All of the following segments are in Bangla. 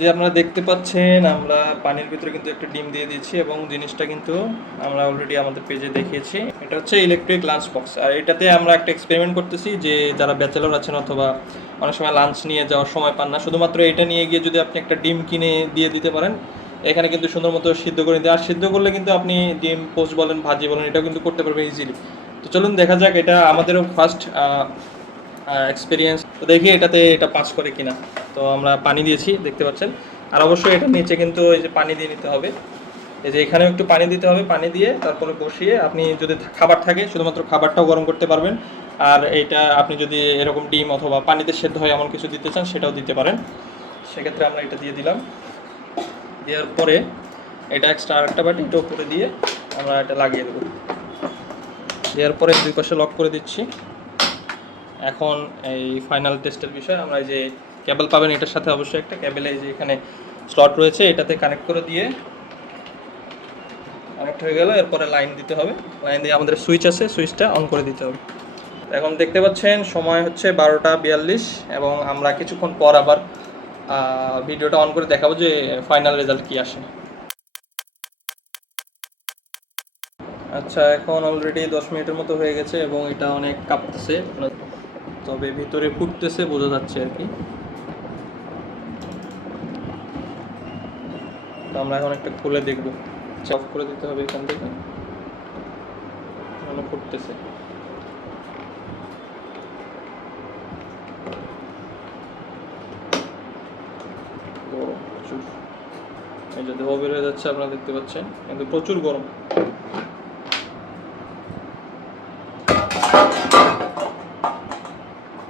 যে আপনারা দেখতে পাচ্ছেন আমরা পানির ভিতরে কিন্তু একটা ডিম দিয়ে দিয়েছি এবং জিনিসটা কিন্তু আমরা অলরেডি আমাদের পেজে দেখিয়েছি। এটা হচ্ছে ইলেকট্রিক লাঞ্চ বক্স। আর এটাতে আমরা একটা এক্সপেরিমেন্ট করতেছি যে যারা ব্যাচেলর আছেন অথবা অনেক সময় লাঞ্চ নিয়ে যাওয়ার সময় পান না, শুধুমাত্র এটা নিয়ে গিয়ে যদি আপনি একটা ডিম কিনে দিয়ে দিতে পারেন, এখানে কিন্তু সুন্দর মতো সিদ্ধ করে দিতে, আর সিদ্ধ করলে কিন্তু আপনি ডিম পোস্ট বলেন ভাজি বলেন এটাও কিন্তু করতে পারবেন ইজিলি। তো চলুন দেখা যাক, এটা আমাদেরও ফার্স্ট এক্সপিরিয়েন্স, তো দেখি এটা পাস করে কিনা। তো আমরা পানি দিয়েছি দেখতে পাচ্ছেন, আর অবশ্যই এটা নিচে কিন্তু এই যে পানি দিয়ে নিতে হবে, এই যে এখানেও একটু পানি দিতে হবে, পানি দিয়ে তারপরে বসিয়ে আপনি যদি খাবার থাকে শুধুমাত্র খাবারটাও গরম করতে পারবেন। আর এইটা আপনি যদি এরকম ডিম অথবা পানিতে সেদ্ধ হয় এমন কিছু দিতে চান সেটাও দিতে পারেন। সেক্ষেত্রে আমরা এটা দিয়ে দিলাম, দেওয়ার পরে এটা এক্সট্রা আরেকটা বাটি এটা উপরে দিয়ে আমরা এটা লাগিয়ে দেবো। দেওয়ার পরে দুই পাশে লক করে দিচ্ছি। এখন এই ফাইনাল টেস্টের বিষয়, আমরা এই যে কেবল পাবেন এটার সাথে, অবশ্যই একটা কেবল এই যে এখানে স্লট রয়েছে এটাতে কানেক্ট করে দিয়ে কানেক্ট হয়ে গেল, এরপরে লাইন দিতে হবে, লাইন দিয়ে আমাদের সুইচ আছে সুইচটা অন করে দিতে হবে। এখন দেখতে পাচ্ছেন সময় হচ্ছে 12টা 42 এবং আমরা কিছুক্ষণ পর আবার ভিডিওটা অন করে দেখাবো যে ফাইনাল রেজাল্ট কি আসে। আচ্ছা, এখন অলরেডি 10 মিনিটের মতো হয়ে গেছে এবং এটা অনেক কাঁপতেছে, তবে ভিতরে ফুটতেছে বোঝা যাচ্ছে আর কি। তো আমরা এখন একটা খুলে দেখব, অফ করে দিতে হবে এখান থেকে, মানে ফুটতেছে। গরম প্রচুর, এই যে ধোঁয়া বের হয়ে যাচ্ছে আপনারা দেখতে পাচ্ছেন, কিন্তু প্রচুর গরম।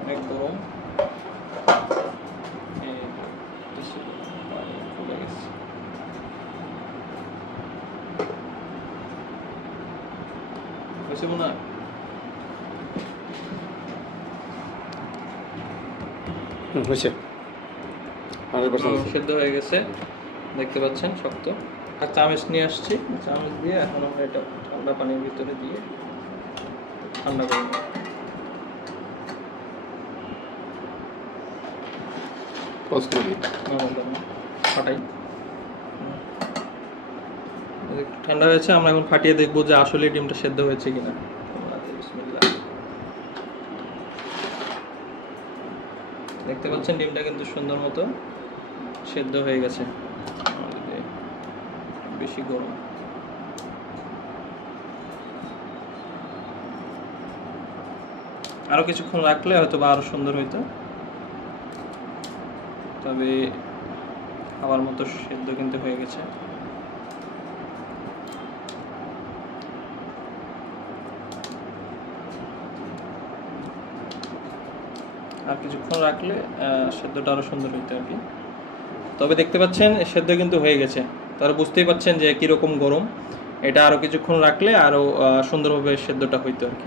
অনেক গরম, ফুলে গেছে। হয়েছে মনে হয় হয়েছে, 100% সেদ্ধ হয়ে গেছে দেখতে পাচ্ছেন, শক্ত। আর চামচ নিয়ে আসছি, চামচ দিয়ে এখন আমরা এটা ঠান্ডা পানির ভিতরে দিয়ে ঠান্ডা করে নেব। ফাটাই, ঠান্ডা হয়েছে, আমরা এখন ফাটিয়ে দেখবো যে আসলে ডিমটা সেদ্ধ হয়েছে কিনা। দেখতে পাচ্ছেন ডিমটা কিন্তু সুন্দর মতো সেদ্ধ হয়ে গেছে, বেশি গরম। আরো কিছুক্ষণ রাখলে হয়তো বা আরো সুন্দর হইতো, তবে খাবার মতো সেদ্ধ কিন্তু হয়ে গেছে। আর কিছুক্ষণ রাখলে সেদ্ধটা আরো সুন্দর হইতো আর কি। তবে দেখতে পাচ্ছেন সেদ্ধ কিন্তু হয়ে গেছে, তারা বুঝতেই পাচ্ছেন যে কীরকম গরম। এটা আরও কিছুক্ষণ রাখলে আরও সুন্দরভাবে সেদ্ধটা হইতো আর কি।